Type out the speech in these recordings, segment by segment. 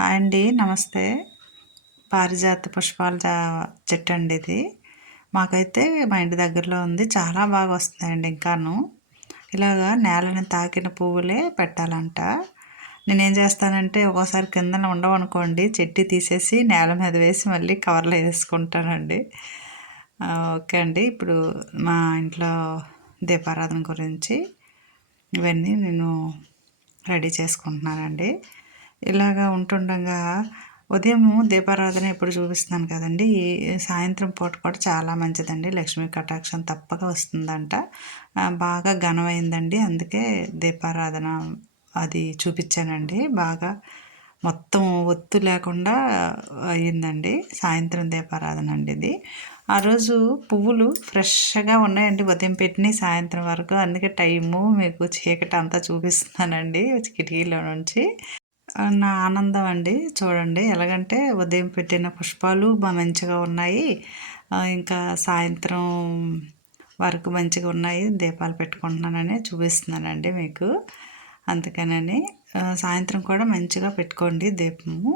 Hi అండి నమస్తే. పారిజాత పుష్పాల చెట్టు అండి ఇది. మాకైతే మా ఇంటి దగ్గరలో ఉంది. చాలా బాగా వస్తుందండి ఇంకాను. ఇలాగా నేలని తాకిన పువ్వులే పెట్టాలంట. నేనేం చేస్తానంటే ఒక్కోసారి కిందన ఉండవనుకోండి చెట్టు తీసేసి నేల మీద వేసి మళ్ళీ కవర్లో వేసుకుంటానండి. ఓకే అండి. ఇప్పుడు మా ఇంట్లో దీపారాధన గురించి ఇవన్నీ నేను రెడీ చేసుకుంటున్నానండి. ఇలాగా ఉంటుండగా ఉదయము దీపారాధన ఎప్పుడు చూపిస్తున్నాను కదండి. సాయంత్రం పూట కూడా చాలా మంచిదండి. లక్ష్మీ కటాక్షం తప్పక వస్తుందంట. బాగా ఘనమైందండి. అందుకే దీపారాధన అది చూపించానండి. బాగా మొత్తం ఒత్తు లేకుండా అయ్యిందండి. సాయంత్రం దీపారాధన అండి ఇది. ఆ రోజు పువ్వులు ఫ్రెష్గా ఉన్నాయండి. ఉదయం పెట్టినాయి సాయంత్రం వరకు. అందుకే టైము మీకు చీకటి అంతా చూపిస్తున్నానండి. కిటికీలో నుంచి. నా ఆనందం అండి. చూడండి ఎలాగంటే ఉదయం పెట్టిన పుష్పాలు బాగా మంచిగా ఉన్నాయి. ఇంకా సాయంత్రం వరకు మంచిగా ఉన్నాయి. దీపాలు పెట్టుకుంటున్నానని చూపిస్తున్నానండి మీకు. అందుకనని సాయంత్రం కూడా మంచిగా పెట్టుకోండి దీపము.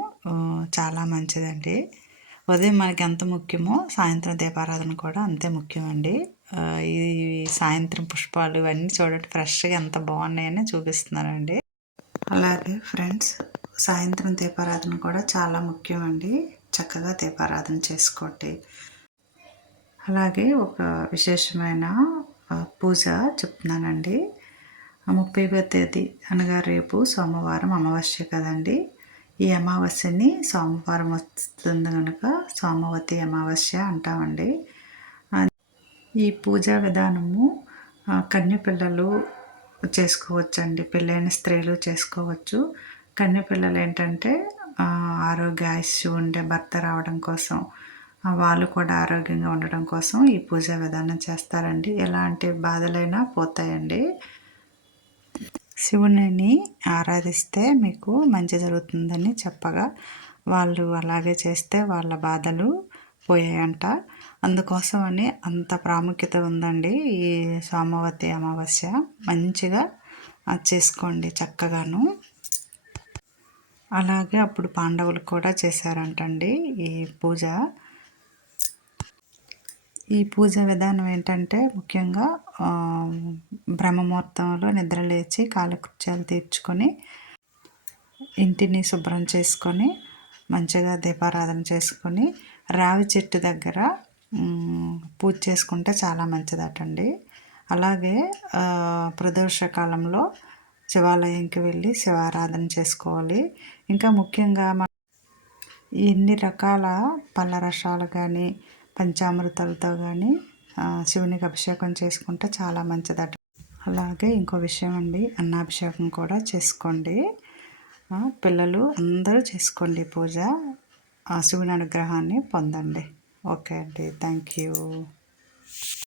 చాలా మంచిదండి. ఉదయం మనకి ఎంత ముఖ్యమో సాయంత్రం దీపారాధన కూడా అంతే ముఖ్యమండి. ఈ సాయంత్రం పుష్పాలు ఇవన్నీ చూడండి ఫ్రెష్గా ఎంత బాగున్నాయని చూపిస్తున్నానండి. అలాగే ఫ్రెండ్స్ సాయంత్రం దీపారాధన కూడా చాలా ముఖ్యం అండి చక్కగా దీపారాధన చేసుకోండి. అలాగే ఒక విశేషమైన పూజ చెప్తున్నానండి. ముప్పైవ తేదీ అనగా రేపు సోమవారం అమావాస్య కదండి. ఈ అమావాస్యని సోమవారం వస్తుంది కనుక సోమవతి అమావాస్య అంటామండి. ఈ పూజా విధానము కన్యపిల్లలు చేసుకోవచ్చండి. పెళ్ళైన స్త్రీలు చేసుకోవచ్చు. కన్యపిల్లలు ఏంటంటే ఆరోగ్య ఆయుష్యు ఉండే భర్త రావడం కోసం వాళ్ళు కూడా ఆరోగ్యంగా ఉండడం కోసం ఈ పూజ విధానం చేస్తారండి. ఎలాంటి బాధలైనా పోతాయండి. శివుని ఆరాధిస్తే మీకు మంచి జరుగుతుందని చెప్పగా వాళ్ళు అలాగే చేస్తే వాళ్ళ బాధలు పోయాయంట. అందుకోసమని అంత ప్రాముఖ్యత ఉందండి ఈ సోమవతి అమావాస్య. మంచిగా చేసుకోండి చక్కగాను. అలాగే అప్పుడు పాండవులు కూడా చేశారంటండి ఈ పూజ. ఈ పూజ విధానం ఏంటంటే ముఖ్యంగా బ్రహ్మముహూర్తంలో నిద్రలేచి కాలకృత్యాలు తీర్చుకొని ఇంటిని శుభ్రం చేసుకొని మంచిగా దీపారాధన చేసుకొని రావి చెట్టు దగ్గర పూజ చేసుకుంటే చాలా మంచిదటండి. అలాగే ప్రదోష కాలంలో శివాలయంకి వెళ్ళి శివారాధన చేసుకోవాలి. ఇంకా ముఖ్యంగా మన ఎన్ని రకాల పళ్ళ రసాలు కానీ పంచామృతాలతో కానీ శివునికి అభిషేకం చేసుకుంటే చాలా మంచిదట. అలాగే ఇంకో విషయం అండి అన్నాభిషేకం కూడా చేసుకోండి. పిల్లలు అందరూ చేసుకోండి పూజ. ఆ శివుని అనుగ్రహాన్ని పొందండి. ఓకే అండి. Thank you.